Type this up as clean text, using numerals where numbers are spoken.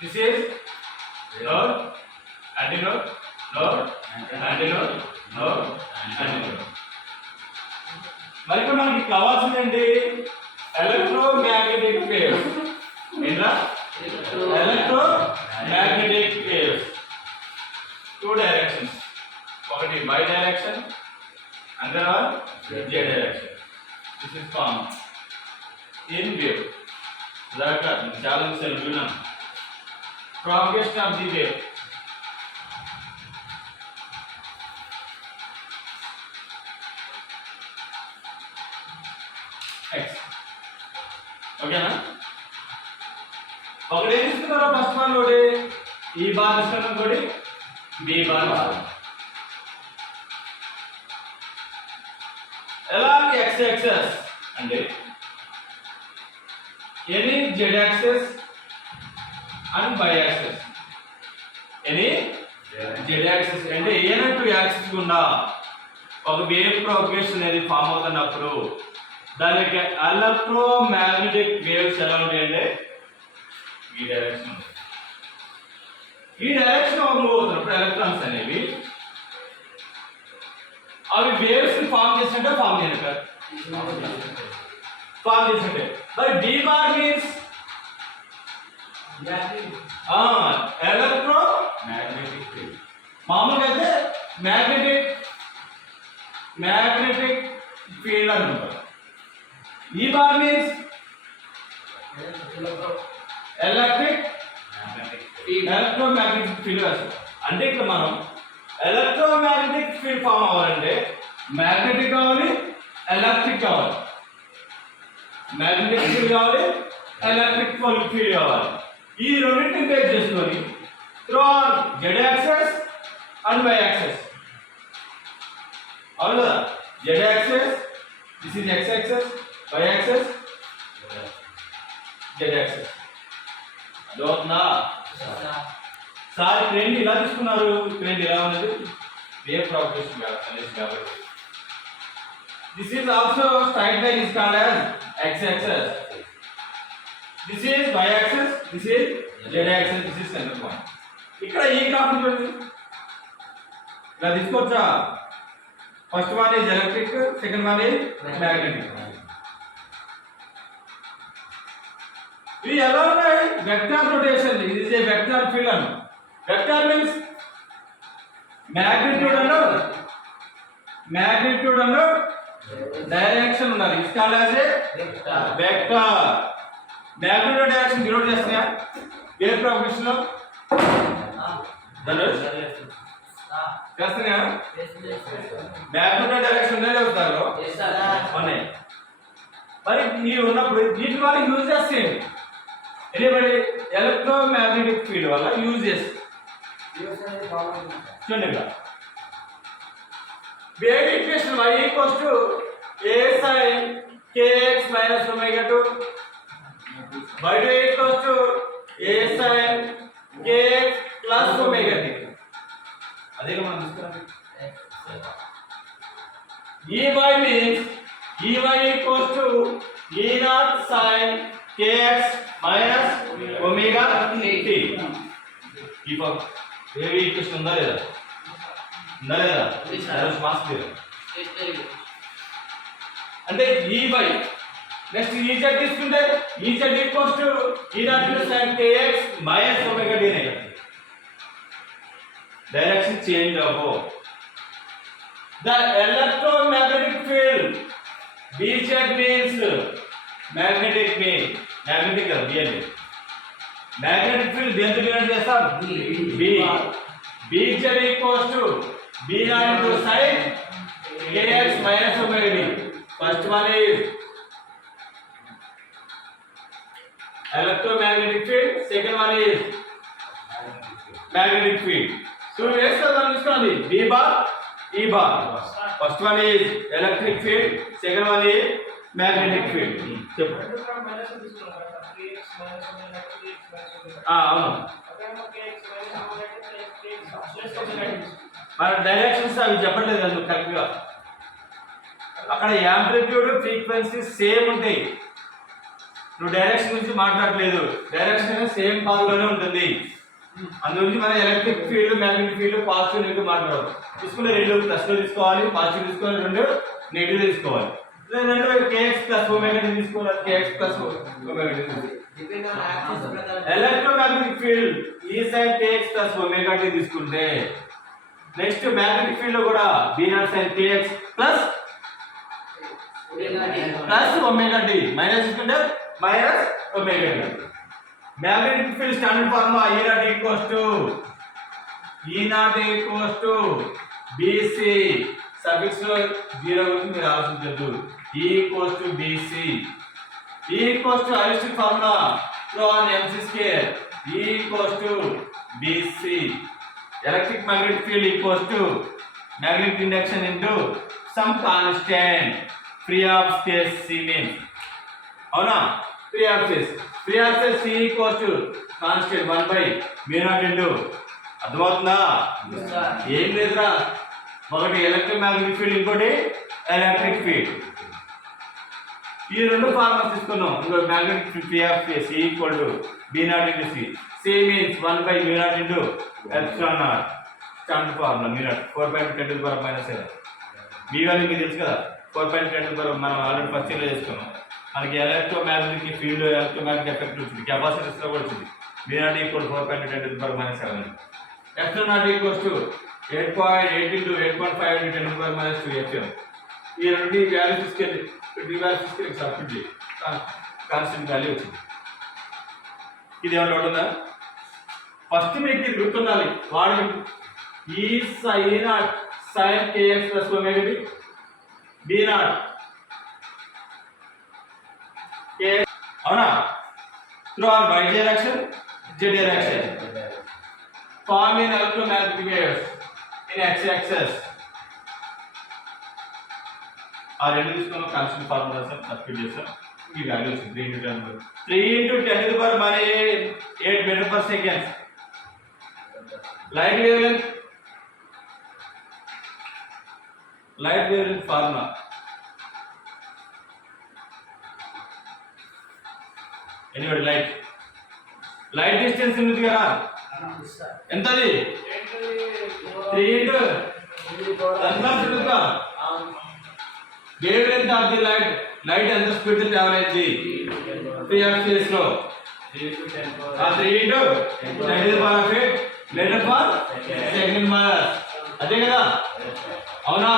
This is node, antinode, node, antinode, node, antinode. మరి ఇప్పుడు మనకి కావాల్సిందండి ఎలక్ట్రోమాగ్నెటిక్ వేవ్స్. ఏంట్రా? Electromagnetic waves. 2 డైరెక్షన్స్. ఒకటి y direction, another one z direction. This is formed in wave. Zaka challenge cell villain. Propagation of the wave. X. Okay na? ఒకటి ఏం తీసుకున్నారో first one ఒకటి ఈ బార్ తీసుకున్నాం ఒకటి బి బార్. ఎలాంటి x యాక్సిస్ అంటే any z axis and y axis. Any z axis అంటే ఏదైనా 2 యాక్సిస్ గుండా ఒక వేవ్ ప్రొపగేషన్ అనేది ఫామ్ అవుతున్నప్పుడు దానికి ఎలక్ట్రోమాగ్నెటిక్ వేవ్స్ ఎలా ఉంటాయంటే ఈ డైరెక్షన్ ఉంటుంది. ఈ డైరెక్షన్ మూవ్ అవుతున్నప్పుడు ఎలక్ట్రాన్స్ అనేవి అవి వేవ్స్ ఫామ్ చేసినట్టే ఫామ్ చేయాలి. ఫామ్ చేసినట్టే. మరి B bar means electromagnetic. మామూలుగా అయితే మ్యాగ్నెటిక్ ఫీల్డ్ అని ఉంటుంది. ఈ బార్ మీన్స్ ఎలక్ట్రోమాగ్నెటిక్ ఫీల్డ్ రాస్తాం. అంటే ఇక్కడ మనం ఎలక్ట్రోమాగ్నెటిక్ ఫీల్డ్ ఫామ్ అవ్వాలంటే మ్యాగ్నెటిక్ కావాలి, ఎలక్ట్రిక్ కావాలి. మ్యాగ్నెటిక్ ఫీల్డ్ కావాలి, ఎలక్ట్రిక్ ఫీల్డ్ కావాలి. ఈ రెండింటిని బేస్ చేసుకొని through on z axis and y axis. అవును కదా? z axis, this is x axis, y axis, z axis. అదొకనా? సార్ ట్రెండ్ ఇలా తీసుకున్నారు. ట్రెండ్ ఎలా ఉన్నది? వేవ్ ప్రాపగేషన్ కాబట్టి. This is also straight line is called as x axis. This is y axis, this is z axis, this is centre point. ఇక్కడ ఈ graph ఉంటుంది. ఇలా తీసుకోవచ్చా? First one is electric, second one is magnetic. ఇవి ఎలా ఉన్నాయి? Vector rotation. ఇది is a vector field అన్న. Vector means magnitude and direction ఉండాలి. It's called as a vector. Magnitude direction denote చేస్తున్నాయా వేవ్ ప్రాపగేషన్ లో? చేస్తున్నాయా? మాగ్నిట్యూడ్ డైరెక్షన్ ఉండే చెప్తారు ఉన్నాయి. మరి మీరు ఉన్నప్పుడు వీటి వల్ల యూజ్ చేసేయండి. ఎనీబడి ఎలక్ట్రోమాగ్నెటిక్ ఫీల్డ్ వల్ల యూజ్ చేస్తే చూడండి ఇక్కడ wave equation y equals to a sin kx minus omega 2 y2 equals to a sin kx plus omega t. అదే మనం తీసుకున్నాం. ey means ey equals to e0 sin kx minus omega t. ఇప్పుడు wave equation ఉందా లేదా? ఉందా లేదా? Marks అంటే ey next ez తీసుకుంటే ez equals to e0 sin kx minus omega t నే. డైరెక్షన్ చేంజ్ అవ్వో. The electromagnetic field bz means magnetic mean magnetic కదా b అంటే magnetic field దేంతో డినోట్ చేస్తాం? b. bz equals to b0 into sin kx minus omega t. First one is electromagnetic field, second one is magnetic field. So let's understand b bar, e bar. First one is electric field, second one is magnetic field. అవును. మన డైరెక్షన్స్ అవి చెప్పట్లేదు కదా కరెక్ట్గా. అక్కడ amplitude frequency same ఉంటాయి. నువ్వు డైరెక్షన్ గురించి మాట్లాడలేదు, డైరెక్షన్ సేమ్ పాత్ లోనే ఉంటుంది. అందు గురించి మనం electric field, magnetic field, positive negative మాట్లాడదు. తీసుకునే రెండు ప్లస్ తీసుకోవాలి, పాజిటివ్ తీసుకోవాలి, రెండు నెగిటివ్ తీసుకోవాలి. రెండు kx ప్లస్ ఒమేగా టీ తీసుకోవాలి, kx plus omega T. Electromagnetic field ఈ side kx plus omega T తీసుకుంటే నెక్స్ట్ మ్యాగ్నెటిక్ ఫీల్డ్ లో కూడా b0 sin kx plus omega T minus తీసుకుంటే minus omega T. Magnetic field standard formula E0 BC suffix లో 0 గురించి మీరు ఆలోచించద్దు. BC అరిస్టిక్ formula mc2 BC. Electric magnetic field magnetic induction into some constant free of space C means. అవునా? free of space C constant 1/μ0 into. అర్థమవుతుందా? ఏం లేదురా, ఒకటి ఎలక్ట్రిక్ మ్యాగ్నెటిక్ ఫీల్డ్, ఇంకోటి ఎలక్ట్రిక్ ఫీల్డ్. ఈ రెండు ఫార్ములాస్ తీసుకున్నాం. ఇంకో magnetic free of space B0 into C means 1/μ0 into epsilon naught. Standard formula μ0 4.10⁻⁻⁷. మీ వాల్యూ మీకు తెలుసు కదా, 4.10 మనం ఆల్రెడీ ఫస్ట్ ఇయర్లో చేసుకున్నాం. మనకి ఎలక్ట్రోమాగ్నెటిక్ ఫీల్డ్, ఎలక్ట్రోమాగ్నెటిక్ ఎఫెక్ట్ వచ్చింది, కెపాసిటర్స్ లో కూడా వచ్చింది. μ0 4.10⁻⁷. epsilon naught 8.8 into 8.5 into 10⁻². FM. ఈ రెండు వాల్యూ తీసుకెళ్ళి సబ్స్టిట్యూట్ చేయి, కాన్స్టెంట్ వాల్యూ వచ్చింది. ఇది ఏమన్నా ఉంటుందా? ఫస్ట్ మీకు ఇది గుర్తుండాలి. వాడు ఈ sin kx plus omega t b0 k. అవునా? through on y direction, z direction, forming electromagnetic waves in x-axis. ఆ రెండు తీసుకున్న కాన్స్టెంట్ ఫార్ములా సార్ సబ్స్టిట్యూట్ చేస్తాం. ఈ వాల్యూ వచ్చింది 3 into 10⁻8 metre per second. Light wavelength formula anyway light distance ఉంది కదా, ఎంతది? 3 into 10⁻. Wavelength of the light ఎంత స్పీడ్ ట్రావెల్ అయింది ఫ్రీ ఆఫ్ స్పేస్ లో? 3 into 10⁻8 మీటర్ పర్ సెకండ్. అదే కదా, అవునా?